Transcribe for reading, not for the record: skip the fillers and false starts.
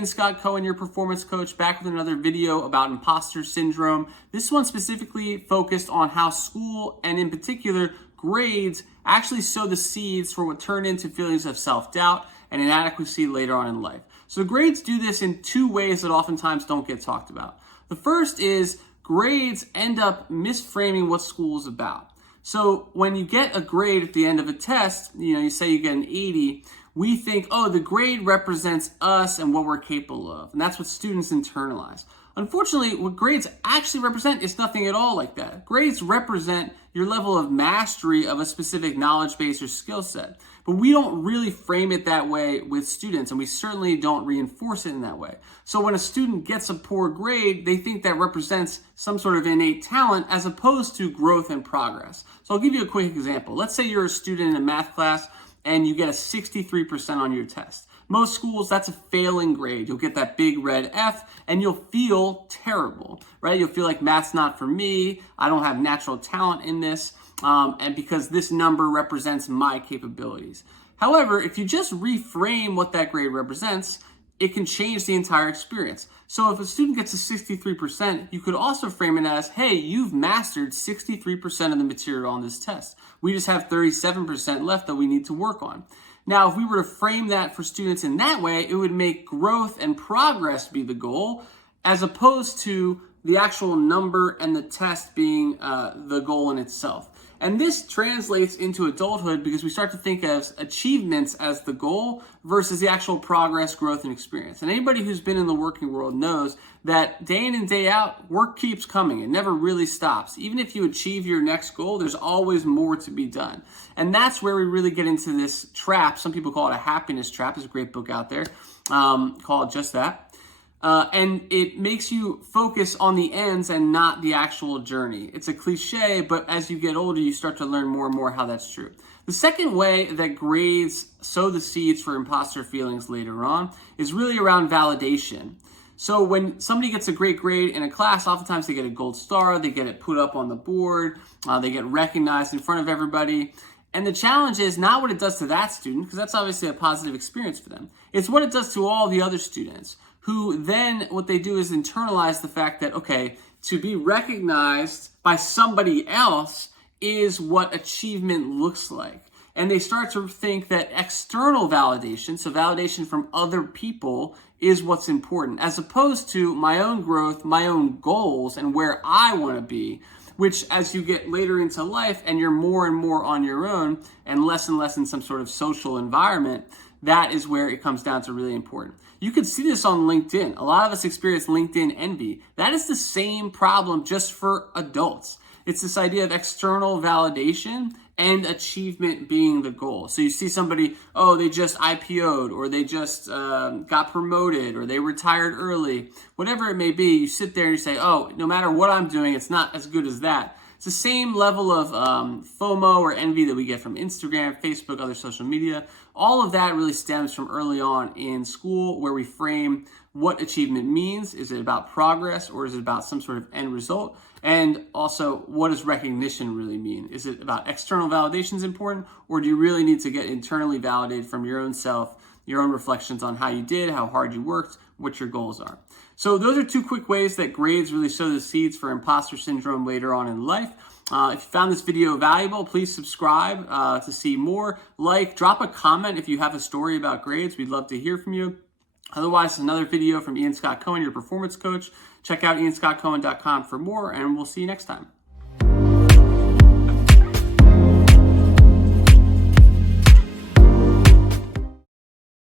Ian Scott Cohen, your performance coach, back with another video about imposter syndrome. This one specifically focused on how school, and in particular grades, actually sow the seeds for what turn into feelings of self-doubt and inadequacy later on in life. So grades do this in two ways that oftentimes don't get talked about. The first is grades end up misframing what school is about. So when you get a grade at the end of a test, you say you get an 80, we think, oh, the grade represents us and what we're capable of. And that's what students internalize. Unfortunately, what grades actually represent is nothing at all like that. Grades represent your level of mastery of a specific knowledge base or skill set. But we don't really frame it that way with students, and we certainly don't reinforce it in that way. So when a student gets a poor grade, they think that represents some sort of innate talent as opposed to growth and progress. So I'll give you a quick example. Let's say you're a student in a math class and you get a 63% on your test. Most schools, that's a failing grade. You'll get that big red F and you'll feel terrible, right? You'll feel like math's not for me. I don't have natural talent in this. And because this number represents my capabilities. However, if you just reframe what that grade represents, it can change the entire experience. So if a student gets a 63%, you could also frame it as, hey, you've mastered 63% of the material on this test. We just have 37% left that we need to work on. Now, if we were to frame that for students in that way, it would make growth and progress be the goal, as opposed to the actual number and the test being the goal in itself. And this translates into adulthood because we start to think of achievements as the goal versus the actual progress, growth, and experience. And anybody who's been in the working world knows that day in and day out, work keeps coming. It never really stops. Even if you achieve your next goal, there's always more to be done. And that's where we really get into this trap. Some people call it a happiness trap. There's a great book out there called just that. And it makes you focus on the ends and not the actual journey. It's a cliche, but as you get older, you start to learn more and more how that's true. The second way that grades sow the seeds for imposter feelings later on is really around validation. So when somebody gets a great grade in a class, oftentimes they get a gold star, they get it put up on the board, they get recognized in front of everybody. And the challenge is not what it does to that student, because that's obviously a positive experience for them. It's what it does to all the other students, who then what they do is internalize the fact that, okay, to be recognized by somebody else is what achievement looks like. And they start to think that external validation, so validation from other people, is what's important, as opposed to my own growth, my own goals, and where I want to be, which as you get later into life and you're more and more on your own and less in some sort of social environment, that is where it comes down to really important. You can see this on LinkedIn. A lot of us experience LinkedIn envy. That is the same problem just for adults. It's this idea of external validation and achievement being the goal. So you see somebody, oh, they just IPO'd, or they just got promoted, or they retired early, whatever it may be. You sit there and you say, oh, no matter what I'm doing, it's not as good as that. It's the same level of FOMO or envy that we get from Instagram, Facebook, other social media. All of that really stems from early on in school, where we frame what achievement means. Is it about progress, or is it about some sort of end result? And also, what does recognition really mean? Is it about external validation is important, or do you really need to get internally validated from your own self, your own reflections on how you did, how hard you worked, what your goals are? So those are two quick ways that grades really sow the seeds for imposter syndrome later on in life. If you found this video valuable, please subscribe to see more. Drop a comment if you have a story about grades. We'd love to hear from you. Otherwise, another video from Ian Scott Cohen, your performance coach. Check out ianscottcohen.com for more, and we'll see you next time.